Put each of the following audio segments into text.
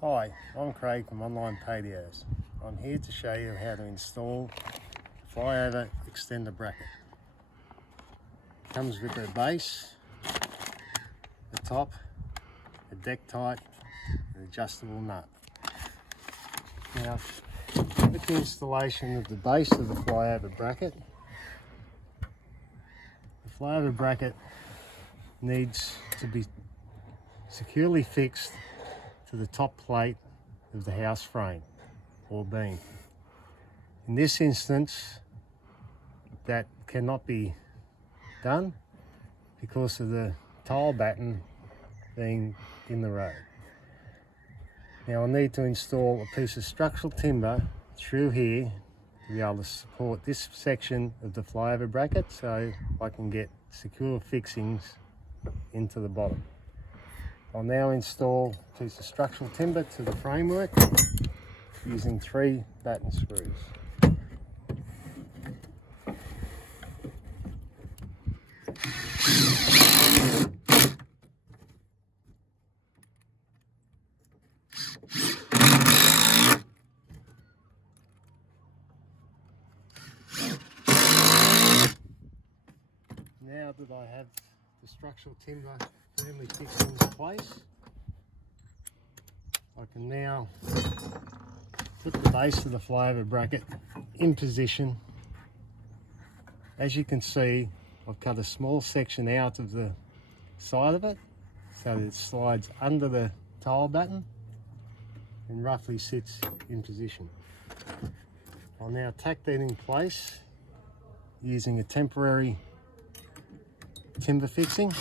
Hi, I'm Craig from Online Patios. I'm here to show you how to install a flyover extender bracket. It comes with a base, the top, a deck tight, and adjustable nut. Now, with the installation of the base of the flyover bracket needs to be securely fixed to the top plate of the house frame or beam. In this instance, that cannot be done because of the tile batten being in the road. Now I need to install a piece of structural timber through here to be able to support this section of the flyover bracket so I can get secure fixings into the bottom. I'll now install a piece of structural timber to the framework using 3 batten screws. Now that I have the structural timber firmly fixed into place, I can now put the base of the flyover bracket in position. As you can see, I've cut a small section out of the side of it so that it slides under the tile batten and roughly sits in position. I'll now tack that in place using a temporary timber fixing.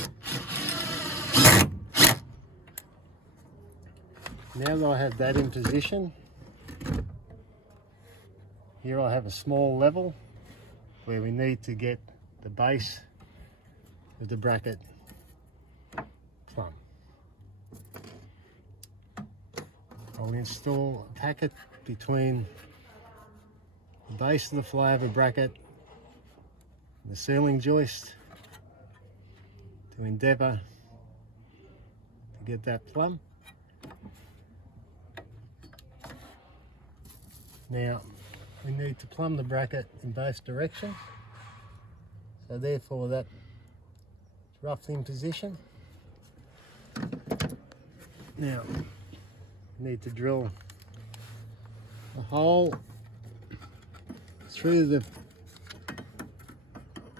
Now that I have that in position, here I have a small level where we need to get the base of the bracket plumb. I'll install a packet between the base of the flyover bracket and the ceiling joist to endeavour to get that plumb. Now we need to plumb the bracket in both directions, so therefore that's roughly in position. Now we need to drill a hole through the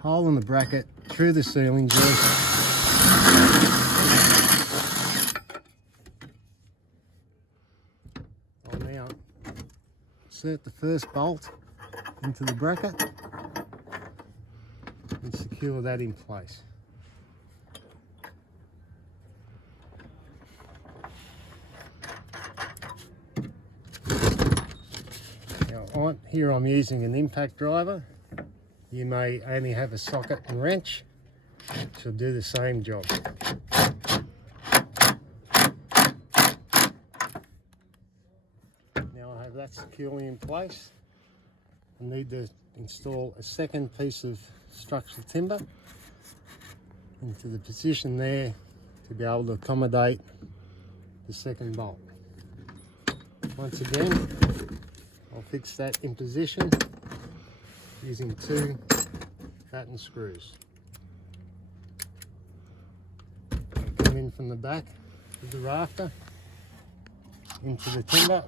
hole in the bracket through the ceiling joist. I'll now insert the first bolt into the bracket and secure that in place. Now here I'm using an impact driver. You may only have a socket and wrench, which will do the same job. Now I have that securely in place. I need to install a second piece of structural timber into the position there to be able to accommodate the second bolt. Once again, I'll fix that in position using 2 batten screws. I'll come in from the back of the rafter into the timber.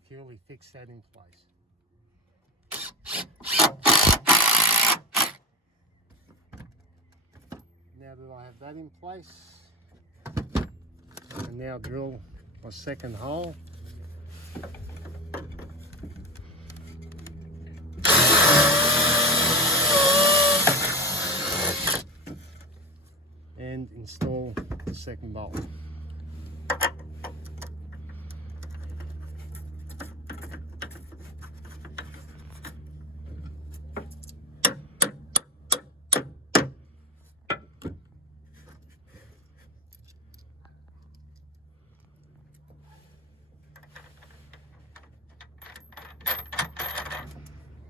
Securely fix that in place. Now that I have that in place, I can now drill my second hole. And install the second bolt.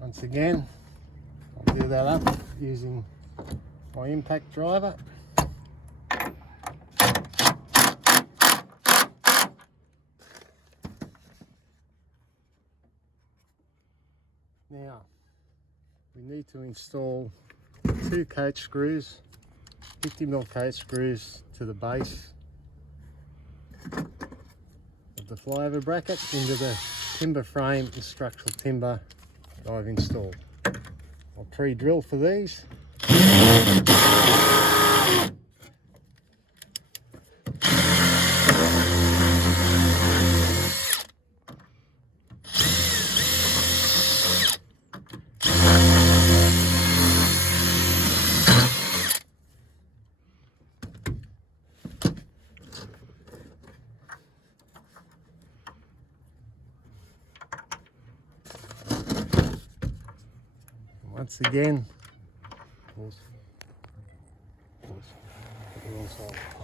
Once again, I'll do that up using my impact driver. Now, we need to install 2 coach screws, 50mm coach screws to the base of the flyover bracket into the timber frame and structural timber that I've installed. I'll pre-drill for these. Once again, put it on side.